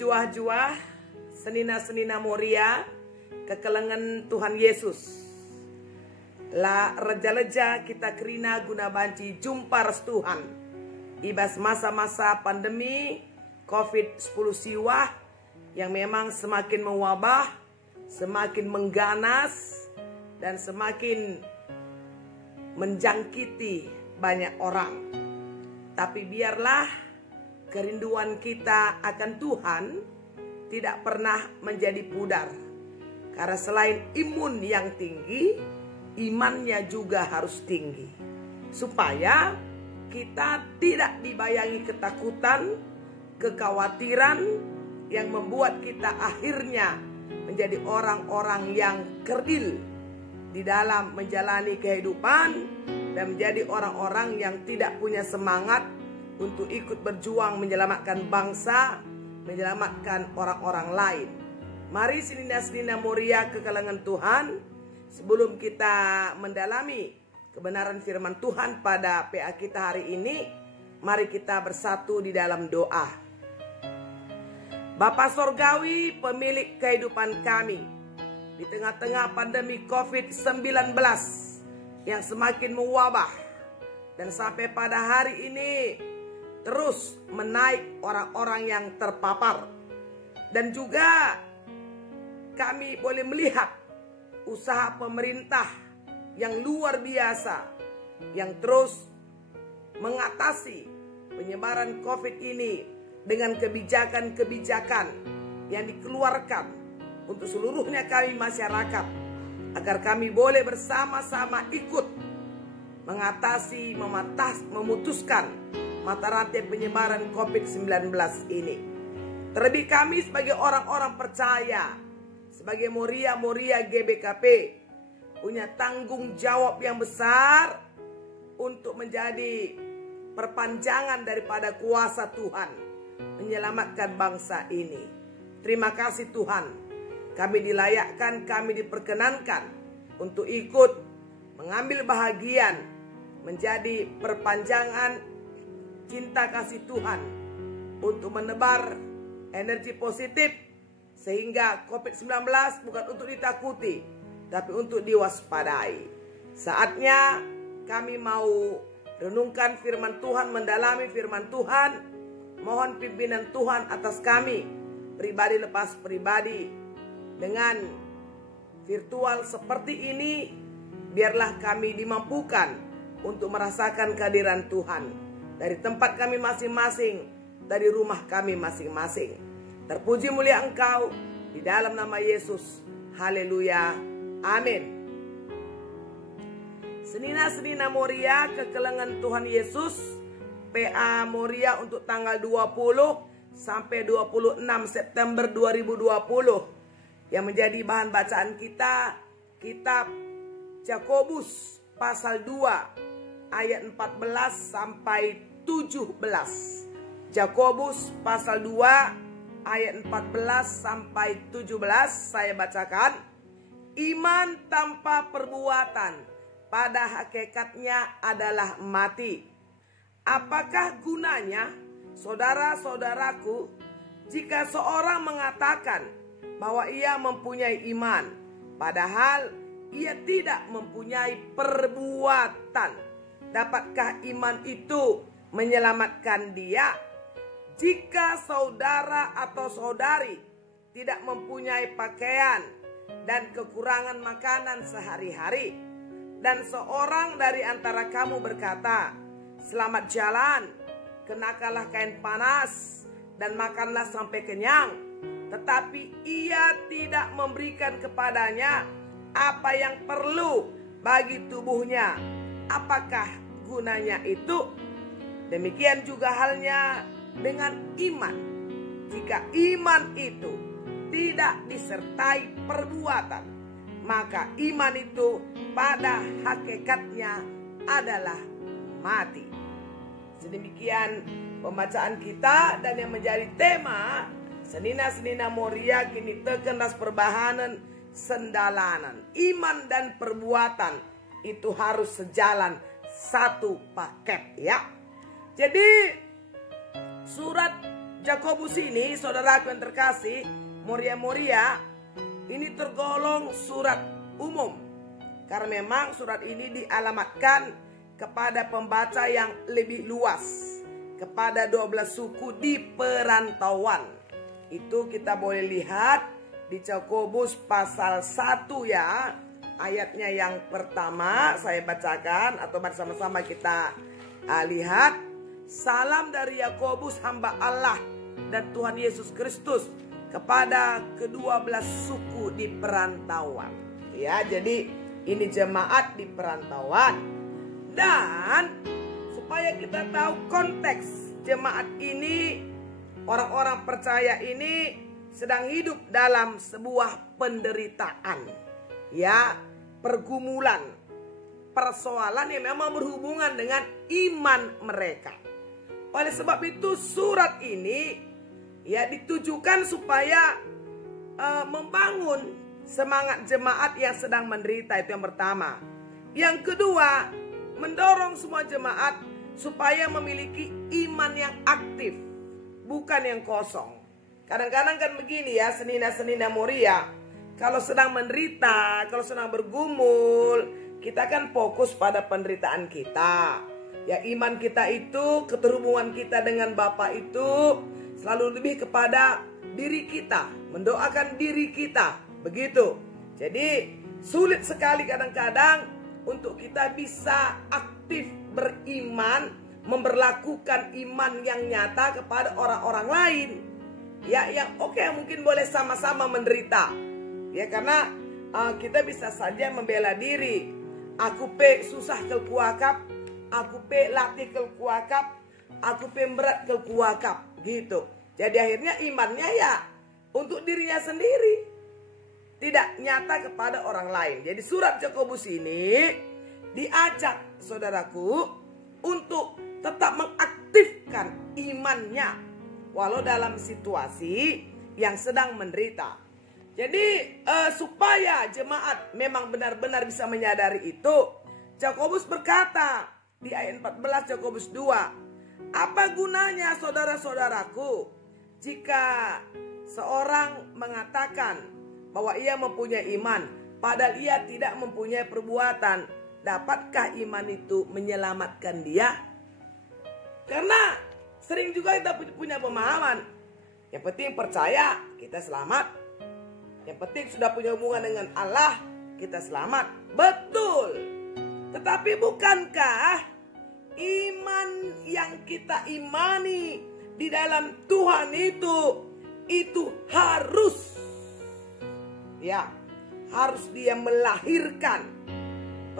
juah-juah, senina-senina Moria, kekelengan Tuhan Yesus. La reja-leja kita kerina guna banci jumpa res Tuhan. Ibas masa-masa pandemi COVID-10 siwah yang memang semakin mewabah, semakin mengganas, dan semakin menjangkiti banyak orang. Tapi biarlah kerinduan kita akan Tuhan tidak pernah menjadi pudar. Karena selain imun yang tinggi, imannya juga harus tinggi. Supaya kita tidak dibayangi ketakutan, kekhawatiran yang membuat kita akhirnya menjadi orang-orang yang kerdil di dalam menjalani kehidupan dan menjadi orang-orang yang tidak punya semangat untuk ikut berjuang menyelamatkan bangsa, menyelamatkan orang-orang lain. Mari senina-senina Moria kekelengan Tuhan, sebelum kita mendalami kebenaran firman Tuhan pada PA kita hari ini, mari kita bersatu di dalam doa. Bapa Sorgawi, pemilik kehidupan kami, di tengah-tengah pandemi COVID-19 yang semakin mewabah, dan sampai pada hari ini terus menaik orang-orang yang terpapar. Dan juga kami boleh melihat usaha pemerintah yang luar biasa yang terus mengatasi penyebaran COVID ini dengan kebijakan-kebijakan yang dikeluarkan untuk seluruhnya kami masyarakat, agar kami boleh bersama-sama ikut mengatasi, memutuskan mata rantai penyebaran COVID-19 ini. Terlebih kami sebagai orang-orang percaya, sebagai Moria GBKP, punya tanggung jawab yang besar untuk menjadi perpanjangan daripada kuasa Tuhan menyelamatkan bangsa ini. Terima kasih Tuhan, kami dilayakkan, kami diperkenankan untuk ikut mengambil bahagian menjadi perpanjangan cinta kasih Tuhan untuk menebar energi positif, sehingga COVID-19 bukan untuk ditakuti, tapi untuk diwaspadai. Saatnya kami mau renungkan firman Tuhan, mendalami firman Tuhan. Mohon pimpinan Tuhan atas kami, pribadi lepas pribadi, dengan virtual seperti ini. Biarlah kami dimampukan untuk merasakan kehadiran Tuhan dari tempat kami masing-masing, dari rumah kami masing-masing. Terpuji mulia Engkau di dalam nama Yesus. Haleluya. Amin. Senina-senina Moria kekelengan Tuhan Yesus, PA Moria untuk tanggal 20 sampai 26 September 2020. Yang menjadi bahan bacaan kita, kitab Yakobus pasal 2 ayat 14 sampai 17. Yakobus pasal 2 ayat 14 sampai 17 saya bacakan. Iman tanpa perbuatan pada hakikatnya adalah mati. Apakah gunanya, saudara-saudaraku, jika seorang mengatakan bahwa ia mempunyai iman, padahal ia tidak mempunyai perbuatan? Dapatkah iman itu menyelamatkan dia? Jika saudara atau saudari tidak mempunyai pakaian dan kekurangan makanan sehari-hari, dan seorang dari antara kamu berkata, "Selamat jalan, kenakanlah kain panas dan makanlah sampai kenyang," tetapi ia tidak memberikan kepadanya apa yang perlu bagi tubuhnya, apakah gunanya itu? Demikian juga halnya dengan iman. Jika iman itu tidak disertai perbuatan, maka iman itu pada hakikatnya adalah mati. Sedemikian pembacaan kita, dan yang menjadi tema senina-senina Moria kini terkendas perbahanan sendalanan. Iman dan perbuatan itu harus sejalan, satu paket ya. Jadi surat Yakobus ini, saudaraku yang terkasih, Moria, ini tergolong surat umum. Karena memang surat ini dialamatkan kepada pembaca yang lebih luas, kepada 12 suku di perantauan. Itu kita boleh lihat di Yakobus pasal 1 ya. Ayatnya yang pertama saya bacakan atau bersama-sama kita lihat. Salam dari Yakobus hamba Allah dan Tuhan Yesus Kristus kepada ke-12 suku di perantauan. Ya, jadi ini jemaat di perantauan. Dan supaya kita tahu konteks jemaat ini, orang-orang percaya ini sedang hidup dalam sebuah penderitaan. Ya, pergumulan, persoalan yang memang berhubungan dengan iman mereka. Oleh sebab itu surat ini ya ditujukan supaya membangun semangat jemaat yang sedang menderita, itu yang pertama. Yang kedua, mendorong semua jemaat supaya memiliki iman yang aktif, bukan yang kosong. Kadang-kadang kan begini ya, senina-senina Moria, kalau sedang menderita, kalau sedang bergumul, kita kan fokus pada penderitaan kita. Ya, iman kita itu, keterhubungan kita dengan Bapa itu selalu lebih kepada diri kita, mendoakan diri kita, begitu. Jadi sulit sekali kadang-kadang untuk kita bisa aktif beriman, memberlakukan iman yang nyata kepada orang-orang lain. Ya, yang oke, mungkin boleh sama-sama menderita. Ya, karena kita bisa saja membela diri. Aku pe susah kel kuakap, aku pe latih kel kuakap, aku pe berat kel kuakap, gitu. Jadi akhirnya imannya ya untuk dirinya sendiri, tidak nyata kepada orang lain. Jadi surat Yakobus ini diajak saudaraku untuk tetap mengaktifkan imannya walau dalam situasi yang sedang menderita. Jadi supaya jemaat memang benar-benar bisa menyadari itu, Yakobus berkata di ayat 14 Yakobus 2, apa gunanya saudara-saudaraku jika seorang mengatakan bahwa ia mempunyai iman, padahal ia tidak mempunyai perbuatan, dapatkah iman itu menyelamatkan dia? Karena sering juga kita punya pemahaman, yang penting percaya kita selamat. Yang penting sudah punya hubungan dengan Allah, kita selamat. Betul. Tetapi bukankah iman yang kita imani di dalam Tuhan itu harus, ya, harus dia melahirkan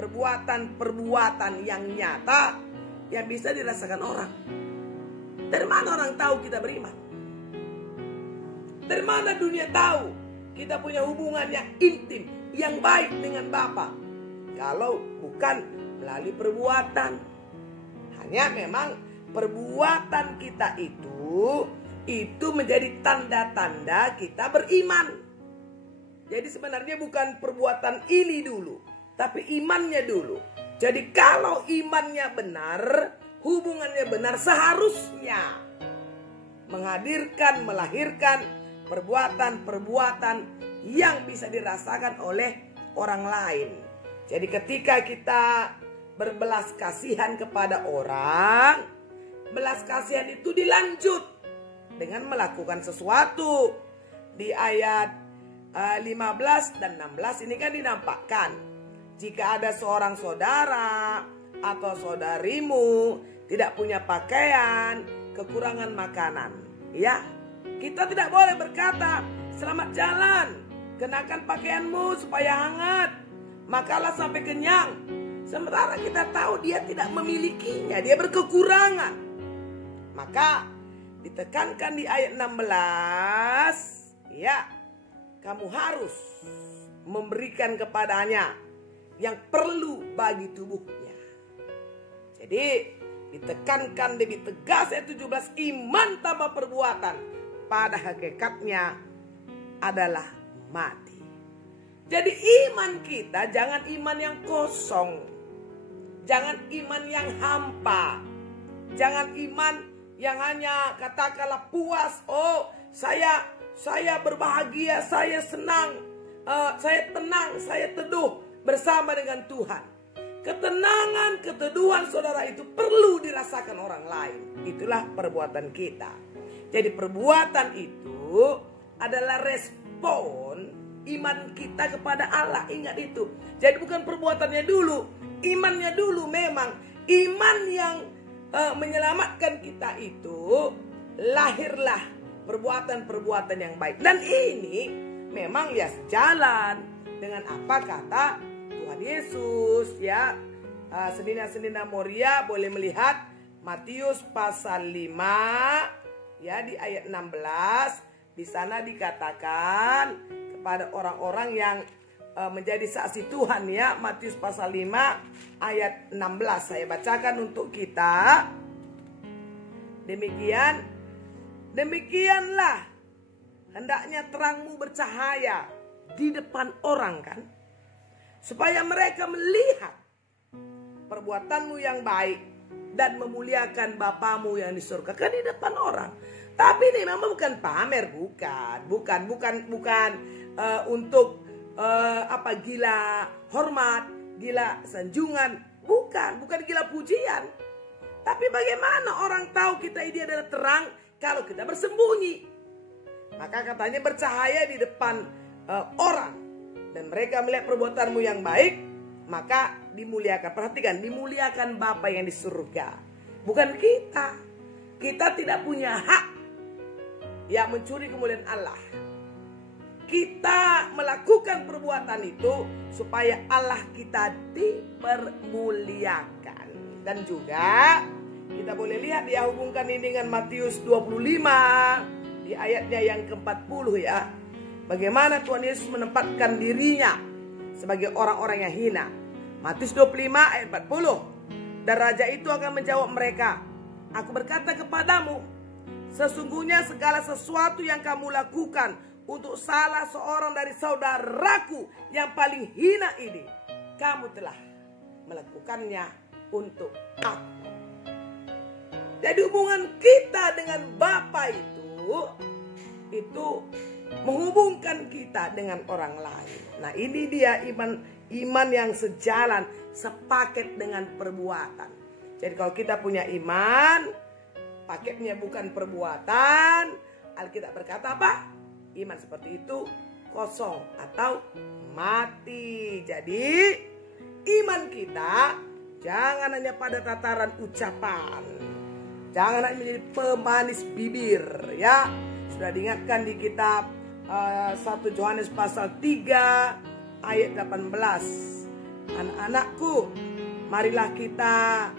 perbuatan-perbuatan yang nyata yang bisa dirasakan orang. Dari mana orang tahu kita beriman? Dari mana dunia tahu kita punya hubungan yang intim, yang baik dengan Bapa? Kalau bukan melalui perbuatan. Hanya memang perbuatan kita itu menjadi tanda-tanda kita beriman. Jadi sebenarnya bukan perbuatan ini dulu, tapi imannya dulu. Jadi kalau imannya benar, hubungannya benar, seharusnya melahirkan perbuatan-perbuatan yang bisa dirasakan oleh orang lain. Jadi ketika kita berbelas kasihan kepada orang, belas kasihan itu dilanjut dengan melakukan sesuatu. Di ayat 15 dan 16 ini kan dinampakkan, jika ada seorang saudara atau saudarimu tidak punya pakaian, kekurangan makanan, ya, kita tidak boleh berkata, selamat jalan, kenakan pakaianmu supaya hangat, makanlah sampai kenyang. Sementara kita tahu dia tidak memilikinya, dia berkekurangan. Maka ditekankan di ayat 16, ya, kamu harus memberikan kepadanya yang perlu bagi tubuhnya. Jadi ditekankan lebih tegas ayat 17, iman tanpa perbuatan pada hakikatnya adalah mati. Jadi iman kita jangan iman yang kosong, jangan iman yang hampa, jangan iman yang hanya katakanlah puas, oh saya berbahagia, saya senang, saya tenang, saya teduh bersama dengan Tuhan. Ketenangan, keteduhan saudara itu perlu dirasakan orang lain. Itulah perbuatan kita. Jadi perbuatan itu adalah respon iman kita kepada Allah. Ingat itu. Jadi bukan perbuatannya dulu, imannya dulu. Memang iman yang menyelamatkan kita itu, lahirlah perbuatan-perbuatan yang baik. Dan ini memang ya sejalan dengan apa kata Tuhan Yesus ya. Senina-senina Moria boleh melihat Matius pasal 5 ya, di ayat 16. Di sana dikatakan kepada orang-orang yang menjadi saksi Tuhan ya. Matius pasal 5 ayat 16 saya bacakan untuk kita. Demikianlah hendaknya terangmu bercahaya di depan orang, kan, supaya mereka melihat perbuatanmu yang baik dan memuliakan Bapamu yang di surga. Kan di depan orang. Tapi ini memang bukan pamer, bukan untuk gila hormat, gila sanjungan, bukan gila pujian. Tapi bagaimana orang tahu kita ini adalah terang kalau kita bersembunyi? Maka katanya bercahaya di depan orang, dan mereka melihat perbuatanmu yang baik, maka dimuliakan. Perhatikan, dimuliakan Bapa yang di surga. Bukan kita. Kita tidak punya hak yang mencuri kemuliaan Allah. Kita melakukan perbuatan itu supaya Allah kita dipermuliakan. Dan juga kita boleh lihat dia hubungkan ini dengan Matius 25 di ayatnya yang ke-40 ya. Bagaimana Tuhan Yesus menempatkan dirinya sebagai orang-orang yang hina. Matius 25 ayat 40. Dan raja itu akan menjawab mereka, aku berkata kepadamu, sesungguhnya segala sesuatu yang kamu lakukan untuk salah seorang dari saudaraku yang paling hina ini, kamu telah melakukannya untuk aku. Jadi hubungan kita dengan Bapa itu menghubungkan kita dengan orang lain. Nah, ini dia iman yang sejalan, sepaket dengan perbuatan. Jadi kalau kita punya iman, paketnya bukan perbuatan, Alkitab berkata apa? Iman seperti itu kosong atau mati. Jadi iman kita jangan hanya pada tataran ucapan, jangan hanya menjadi pemanis bibir ya. Sudah diingatkan di kitab 1 Yohanes pasal 3 ayat 18. Anak-anakku, marilah kita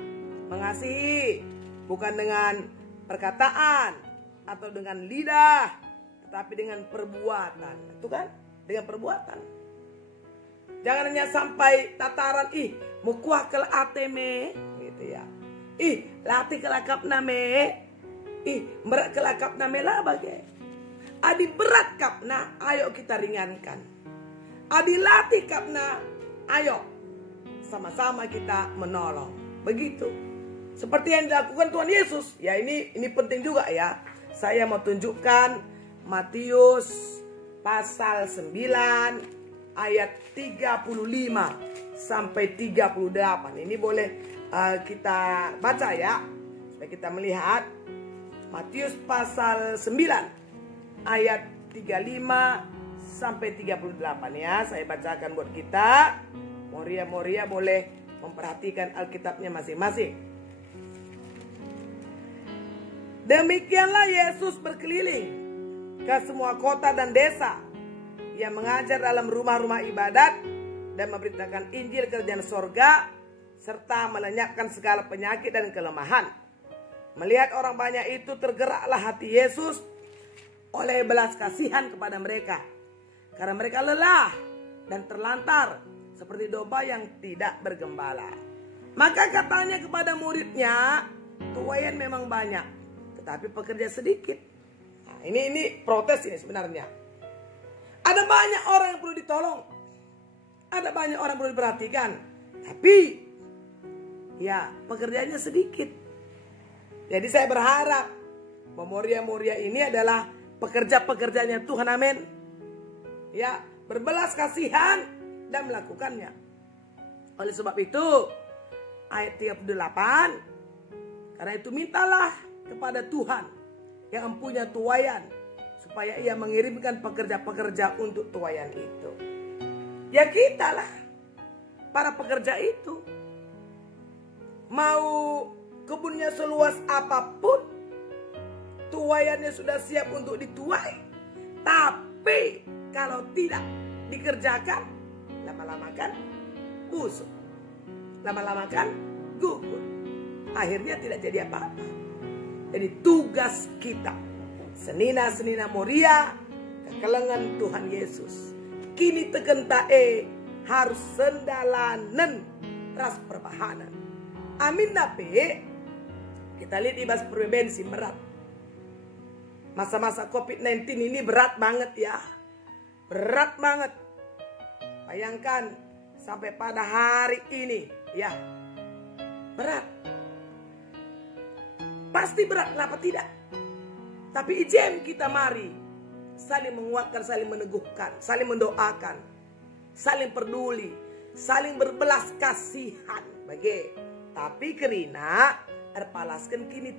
mengasihi, bukan dengan perkataan atau dengan lidah, tetapi dengan perbuatan. Itu kan, dengan perbuatan. Jangan hanya sampai tataran mukuah kel ateme gitu ya. Latih kelakap name. Berat kelakap name lah bagai. Adi berat kapna, ayo kita ringankan. Adi latih kapna, ayo sama-sama kita menolong. Begitu. Seperti yang dilakukan Tuhan Yesus. Ya ini penting juga ya. Saya mau tunjukkan Matius pasal 9 ayat 35 sampai 38. Ini boleh kita baca ya, supaya kita melihat. Matius pasal 9 ayat 35 sampai 38 ya. Saya bacakan buat kita. Moria boleh memperhatikan Alkitabnya masing-masing. Demikianlah Yesus berkeliling ke semua kota dan desa. Ia mengajar dalam rumah-rumah ibadat dan memberitakan Injil kerajaan sorga, serta melenyapkan segala penyakit dan kelemahan. Melihat orang banyak itu, tergeraklah hati Yesus oleh belas kasihan kepada mereka, karena mereka lelah dan terlantar seperti domba yang tidak bergembala. Maka katanya kepada muridnya, tuaian memang banyak, tetapi pekerja sedikit. Nah, ini protes ini sebenarnya. Ada banyak orang yang perlu ditolong, ada banyak orang yang perlu diperhatikan, tapi ya pekerjaannya sedikit. Jadi saya berharap Moria ini adalah pekerja-pekerjanya Tuhan, amin. Ya, berbelas kasihan dan melakukannya. Oleh sebab itu, ayat 38, karena itu mintalah kepada Tuhan yang mempunyai tuaian, supaya ia mengirimkan pekerja-pekerja untuk tuaian itu. Ya kita lah, para pekerja itu. Mau kebunnya seluas apapun, tuaiannya sudah siap untuk dituai. Tapi kalau tidak dikerjakan, lama-lama kan busuk, lama-lama kan gugur. Akhirnya tidak jadi apa-apa. Jadi tugas kita, senina-senina Moria, kekelengan Tuhan Yesus, kini teken tae harus sendalanen ras perbahanan. Amin nape. Kita lihat di bahas prebensi berat. Masa-masa COVID-19 ini berat banget ya. Berat banget. Bayangkan sampai pada hari ini ya. Berat. Pasti berat, kenapa tidak? Tapi ijem kita mari saling menguatkan, saling meneguhkan, saling mendoakan, saling peduli, saling berbelas kasihan bagi. Tapi kerina erpalaskan kini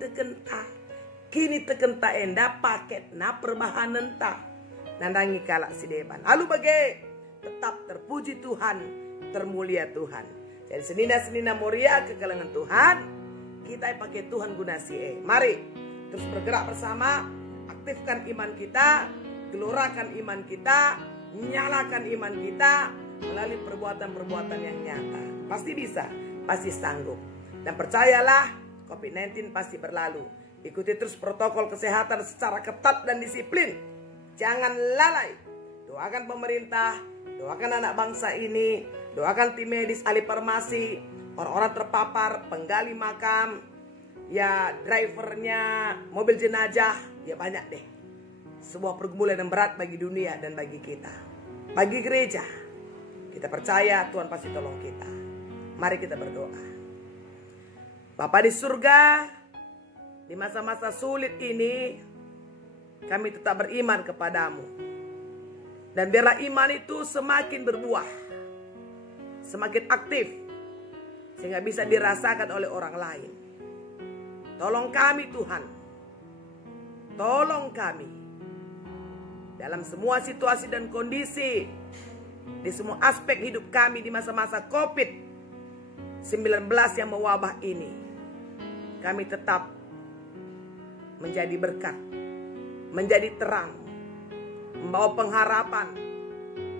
teken ta enda paket na perbahanan ta nandangi kalak si deban. Lalu bagi tetap terpuji Tuhan, termulia Tuhan. Jadi senina-senina Moria kekelengan Tuhan, kita pakai Tuhan guna si mari terus bergerak bersama, aktifkan iman kita, gelorakan iman kita, nyalakan iman kita melalui perbuatan-perbuatan yang nyata. Pasti bisa, pasti sanggup. Dan percayalah, COVID-19 pasti berlalu. Ikuti terus protokol kesehatan secara ketat dan disiplin. Jangan lalai. Doakan pemerintah, doakan anak bangsa ini, doakan tim medis, ahli farmasi, orang-orang terpapar, penggali makam, ya drivernya, mobil jenazah, ya banyak deh. Sebuah pergumulan yang berat bagi dunia dan bagi kita. Bagi gereja, kita percaya Tuhan pasti tolong kita. Mari kita berdoa. Bapa di surga, di masa-masa sulit ini, kami tetap beriman kepadamu. Dan biarlah iman itu semakin berbuah, semakin aktif, sehingga bisa dirasakan oleh orang lain. Tolong kami Tuhan, tolong kami dalam semua situasi dan kondisi, di semua aspek hidup kami di masa-masa COVID-19 yang mewabah ini. Kami tetap menjadi berkat, menjadi terang, membawa pengharapan,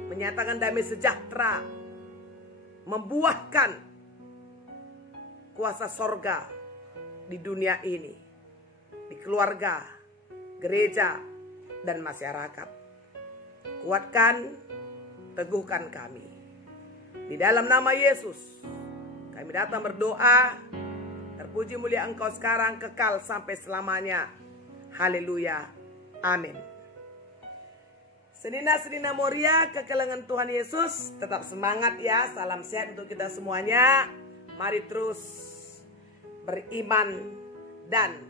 menyatakan damai sejahtera, membuahkan kuasa sorga di dunia ini, di keluarga, gereja, dan masyarakat. Kuatkan, teguhkan kami. Di dalam nama Yesus, kami datang berdoa. Terpuji mulia Engkau sekarang, kekal sampai selamanya. Haleluya. Amin. Senina-senina Moria, kekelengan Tuhan Yesus, tetap semangat ya. Salam sehat untuk kita semuanya. Mari terus beriman dan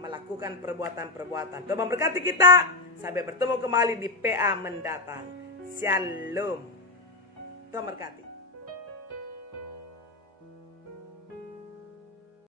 melakukan perbuatan-perbuatan. Tuhan memberkati kita. Sampai bertemu kembali di PA mendatang. Shalom. Tuhan berkati.